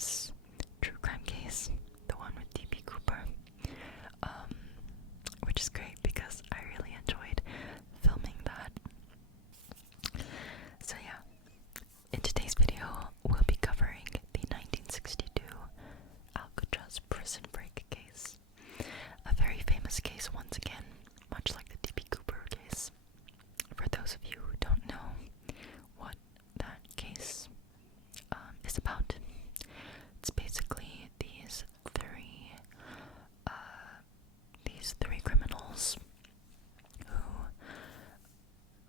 famous true crime case, the one with D.B. Cooper, which is great because I really enjoyed filming that. So yeah, in today's video, we'll be covering the 1962 Alcatraz prison break case. A very famous case once again, much like the D.B. Cooper case. For those of you who don't know what that case is about, it's basically these three criminals who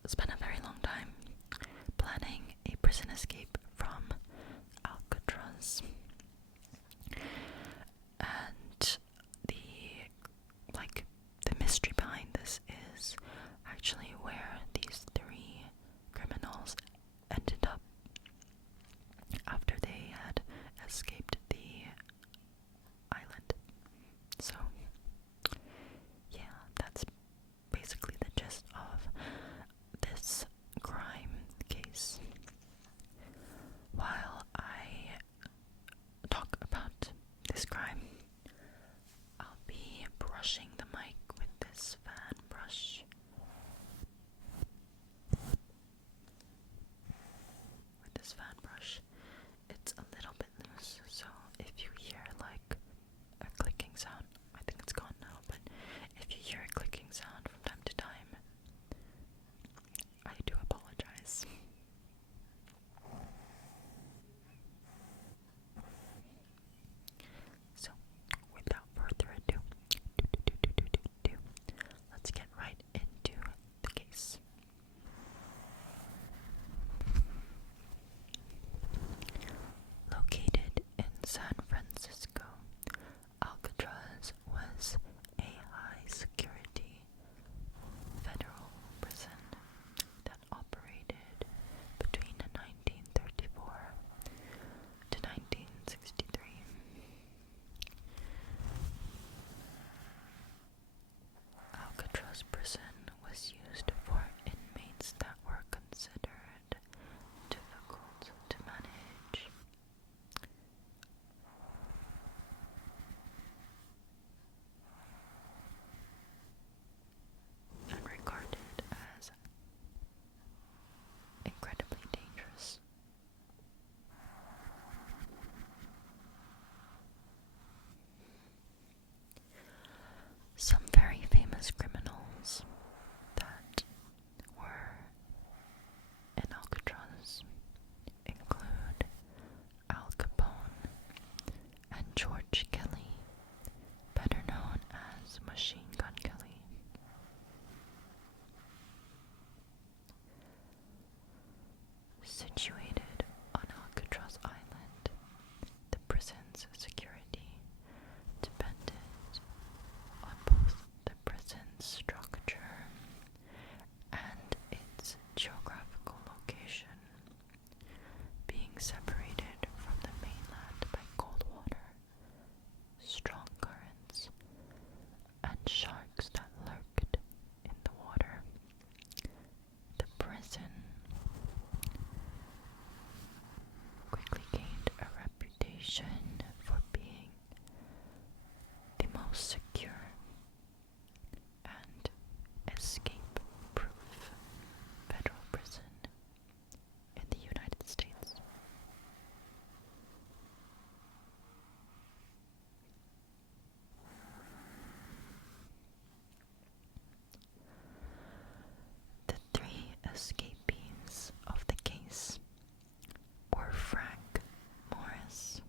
spent a very long time planning a prison escape from Alcatraz. And the mystery behind this is actually where these three criminals ended up after they had escaped the island. So yeah, that's basically the gist of this crime case. While I talk about this crime, I'll be brushing the mic with this fan brush. It's a little bit loose, so if you hear like a clicking sound, I think it's gone now, but if you hear a clicking sound from time to time, I do apologize. So, without further ado, let's get right into the case. Located in San Francisco, Alcatraz was a high-security federal prison that operated between 1934 to 1963. Alcatraz Prison was used for inmates that were considered difficult to manage. And regarded as incredibly dangerous. Some very famous criminals that were in Alcatraz include Al Capone and George Kelly, better known as Machine Gun Kelly. Situated on Alcatraz Island, the prison's security depended on both the prison's structure and its geographical location, being separated from the mainland by cold water, strong currents, and sharks that lurked in the water. The prison quickly gained a reputation for being the most secure and escape-proof federal prison in the United States. The three escapees of the case were Frank Morris,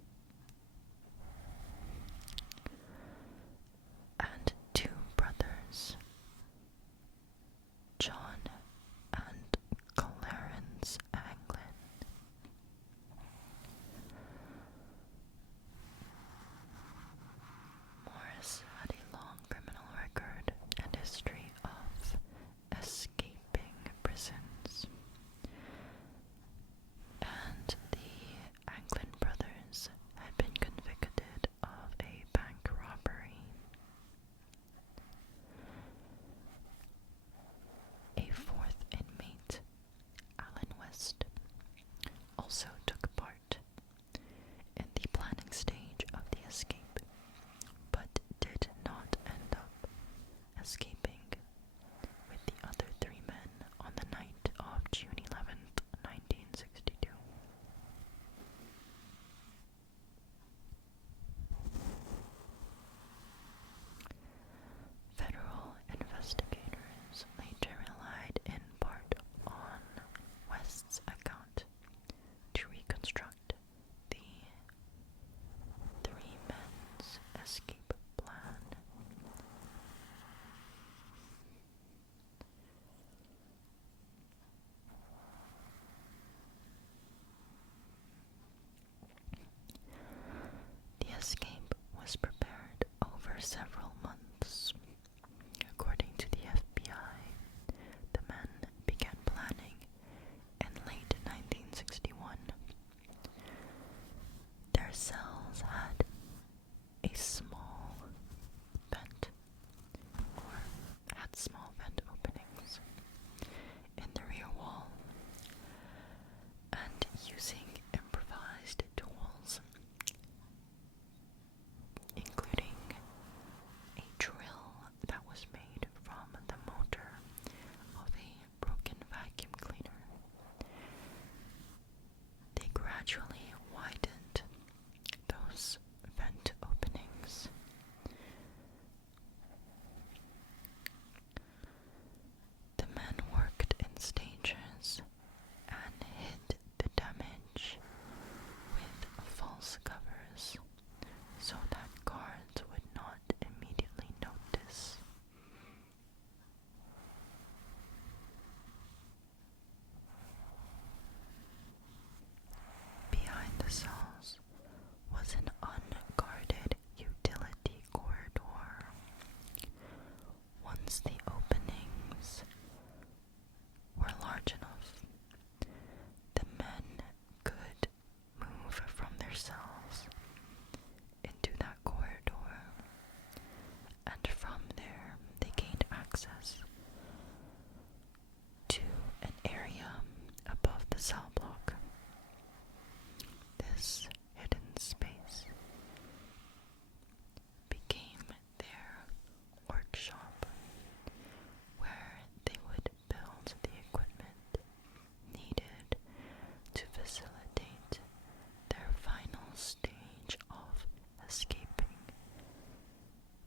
stage of escaping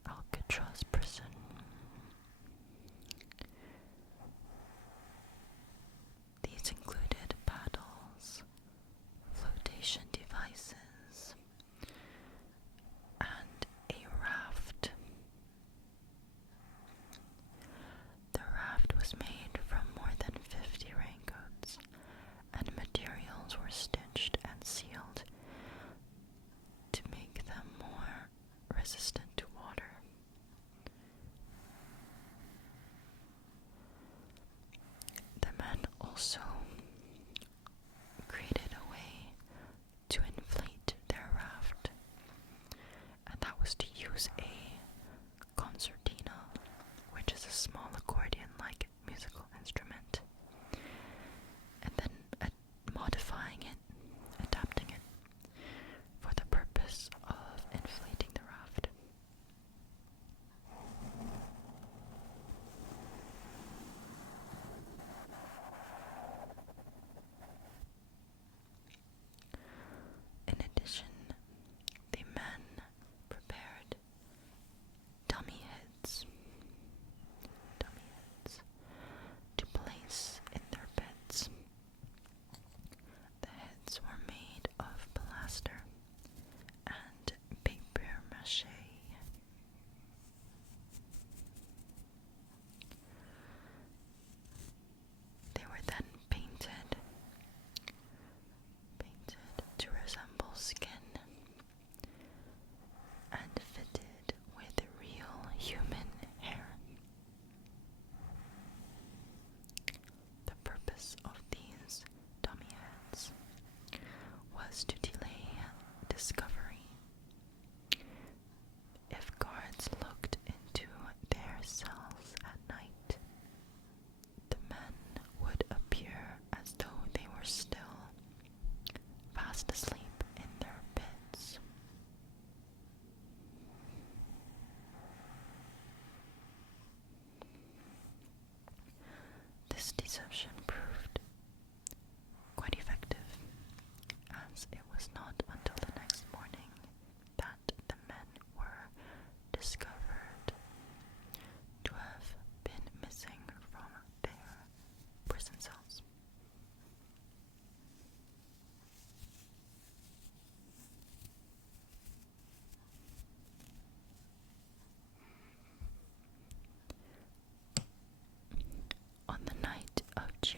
Alcatraz Prison. These included paddles, flotation devices, and a raft. The raft was made from more than 50 raincoats, and materials were stitched and sealed to make them more resistant to water. The men also created a way to inflate their raft, and that was to use a concertina, which is a small accordion-like musical instrument, and then modifying it, adapting it for the purpose of inflating the raft. In addition, the men prepared dummy heads to place in their beds. The heads were made of plaster and papier mâché. They were then painted to resemble skin and fitted with real human hair. The purpose of these dummy heads was to delay discovery. If guards looked into their cells at night, the men would appear as though they were still fast asleep in their beds. This deception proved quite effective, as it was not until the next morning that the men were discovered to have been missing from their prison cells. On the night of June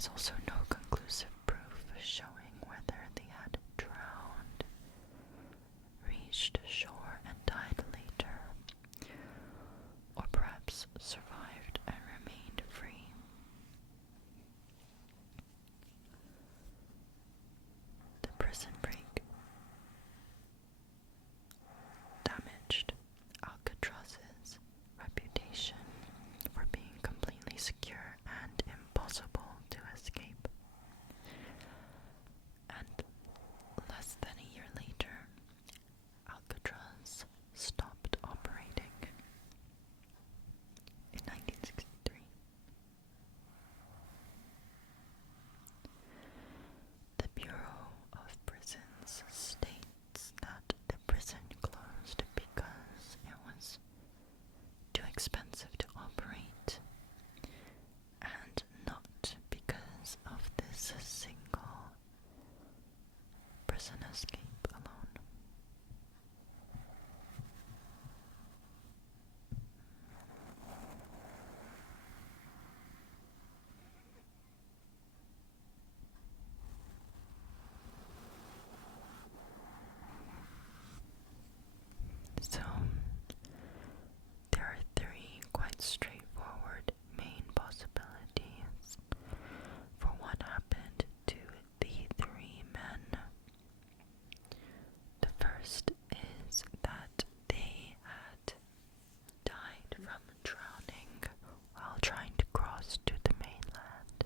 There's also no conclusive proof showing whether they had drowned, reached shore and died later, or perhaps survived and remained free. The prison break damaged Alcatraz's reputation for being completely secure and impossible to escape. And less than a year later, Alcatraz stopped operating. In 1963. The Bureau of Prisons states that the prison closed because it was too expensive to operate, and not because of this single prison escape alone. So, there are three quite straightforward main possibilities for what happened to the three men. The first is that they had died from drowning while trying to cross to the mainland.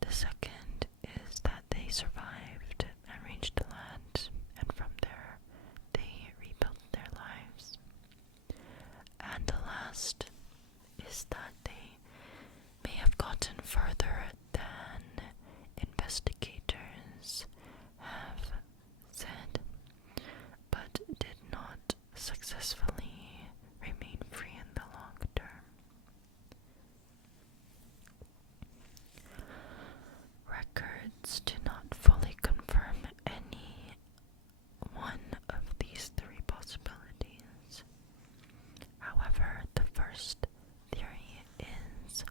The second is that they survived and reached the land, and from there they rebuilt their lives. And the last is that they may have gotten further than investigators have said, but did not successfully remain free in the long term. Records do not fully confirm any one of these three possibilities. However, the first theory is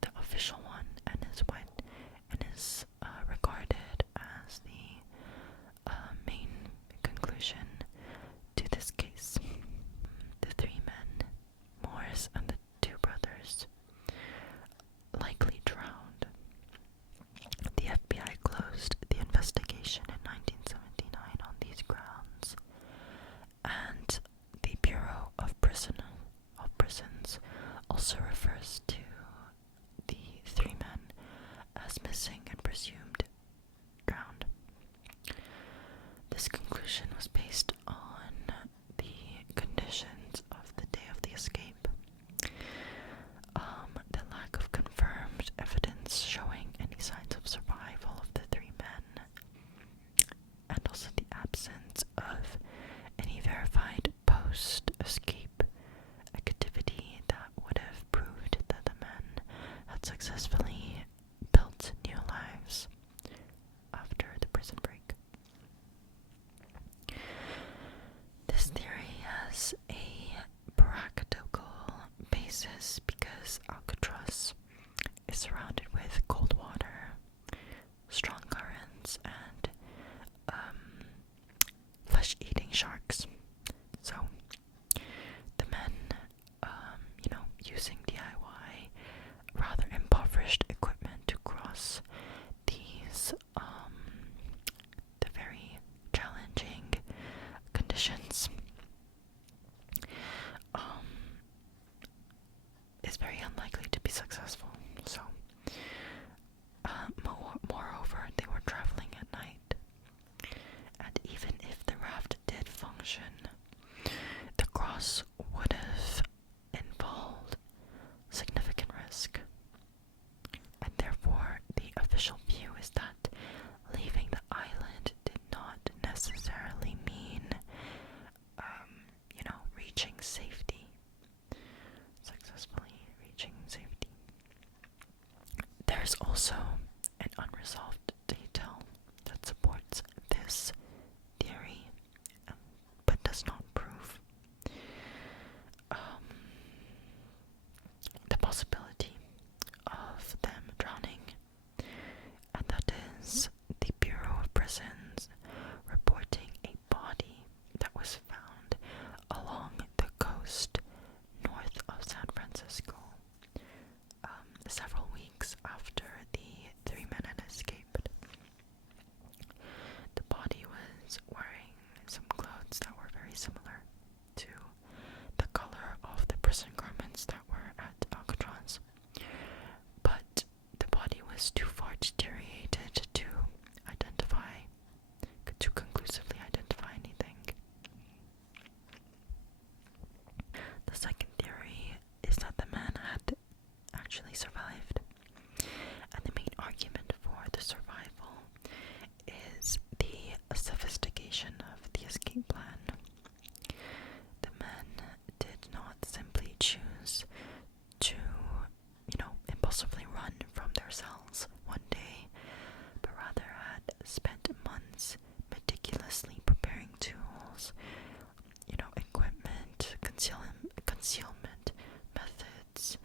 the official one, and is regarded as the main conclusion to this case. The three men, Morris and the two brothers, likely drowned. The FBI closed the investigation in 1979 on these grounds, and the Bureau of Prisons also refers to the three men as missing and presumed drowned. This conclusion was based on the conditions of the day of the escape, the lack of confirmed evidence showing any signs of survival of the three men, and also the absence of any verified post-escape activity that would have proved that the men had successfully built new lives after the prison break. This theory has a practical basis because Alcatraz is surrounded with cold water, strong currents, and flesh-eating sharks. So the men, using DIY, rather impoverished equipment to cross these, the very challenging conditions, is very unlikely to be successful. So, moreover, they were traveling at night, and even if the raft did function, the cross would have involved significant risk, and therefore the official view is that leaving the island did not necessarily mean, reaching safety, successfully reaching safety. There's also an unresolved detail that supports this theory, but does not prove the possibility actually survived. And the main argument for the survival is the sophistication of the escape plan. The men did not simply choose to, impulsively run from their cells one day, but rather had spent months meticulously preparing tools, equipment, concealment methods,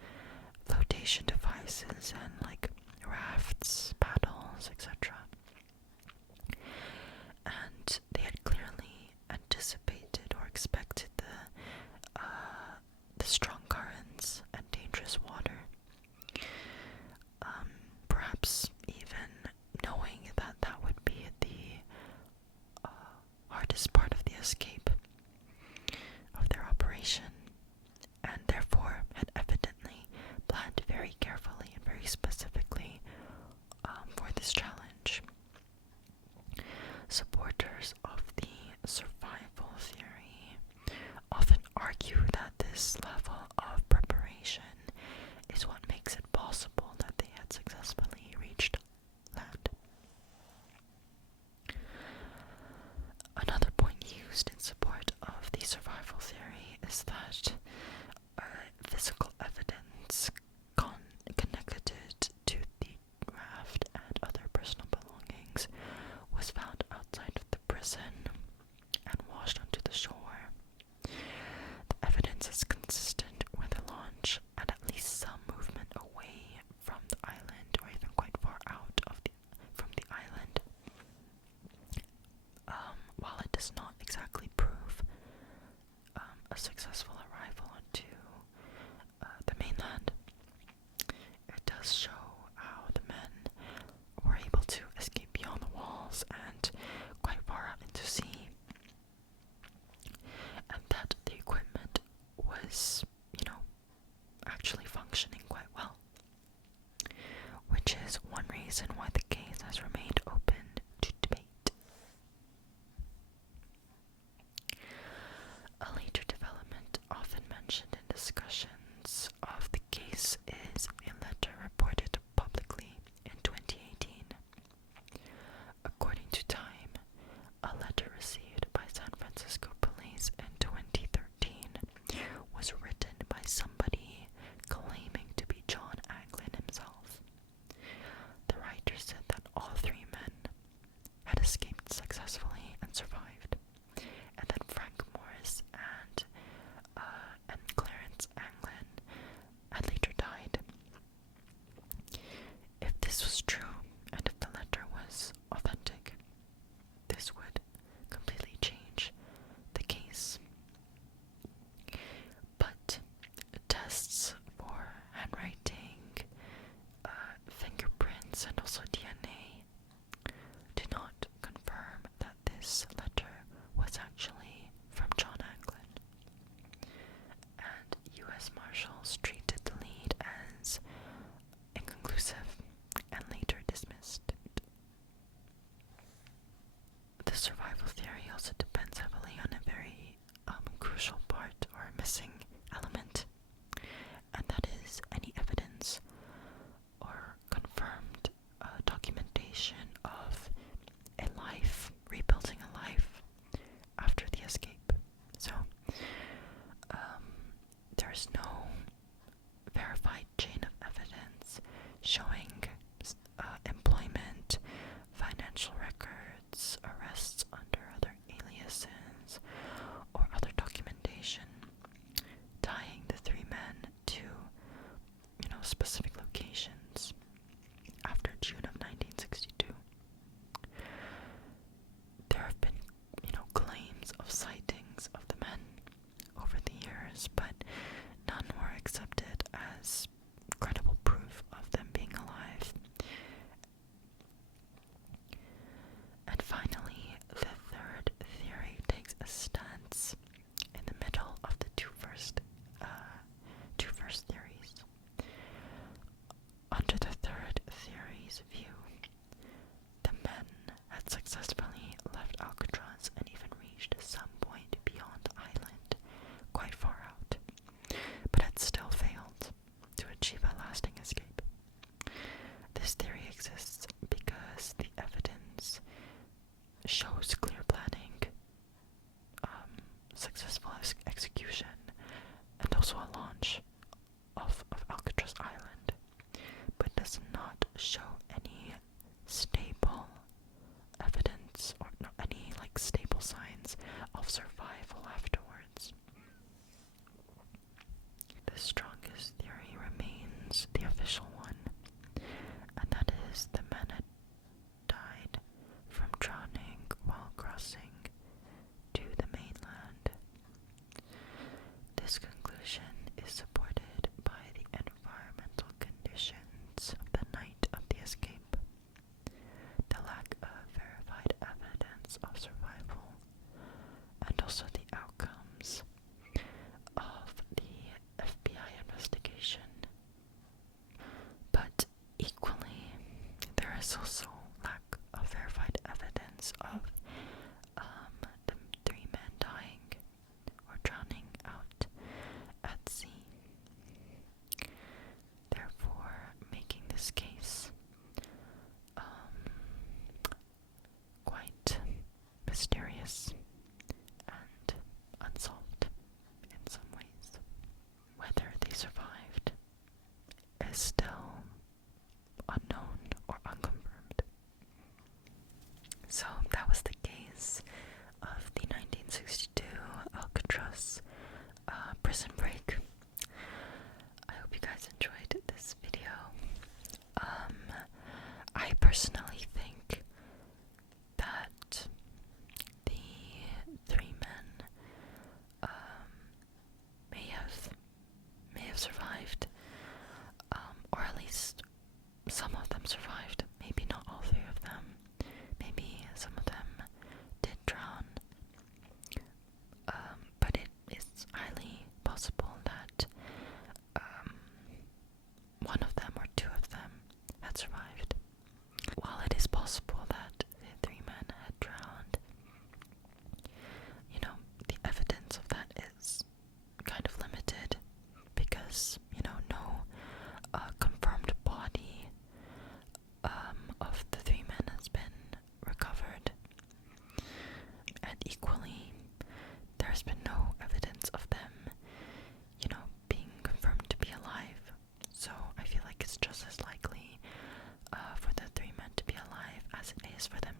flotation devices, and rafts, paddles, etc. And they had clearly anticipated or expected the strong currents and dangerous water. Perhaps even knowing that that would be the hardest part of the escape of their operation, and therefore had evidently planned very carefully and very specifically for this challenge. Supporters of the survival theory often argue that this level of preparation is what makes it possible that they had successfully reached land. Another point used in support of the survival theory is that physical evidence connected to the raft and other personal belongings was found outside of the prison and washed onto the shore. The evidence is consistent with the launch and at least some movement away from the island, or even quite far out from the island. While it does not exactly prove a successful arrival onto the mainland, it does show how the men were able to escape beyond the walls and quite far out into sea, and that the equipment was, actually functioning quite well, which is one reason why the case has remained open to debate. A later development often mentioned in discussions of the case is a letter reported publicly in 2018. According to Time, a letter received by San Francisco police in 2013 was written by somebody claiming to be John Anglin himself. The writer said that all three men had escaped successfully and survived, and that Frank Morris and Clarence Anglin had later died. If this was true, and if the letter was authentic, this would completely change the case. But tests for handwriting, fingerprints, and also DNA did not confirm that this letter was actually from John Anglin. And U.S. Marshals treated the lead as inconclusive and later dismissed it. The survival theory also depends heavily on a very crucial part or missing element, and that is any evidence or confirmed documentation of a life, rebuilding a life after the escape. So, there's no verified chain of evidence showing employment, financial records, arrests under other aliases, or other documentation tying the three men to, specific locations after June of 1962. There have been, claims of sightings of the men over the years, but none were accepted as credible proof of them being alive. And finally, the third theory takes a stance in the middle of the two first theories. Under the third theory's view, the men had successfully left Alcatraz and even reached some point beyond the island, quite far out, but had still failed to achieve a lasting ways for them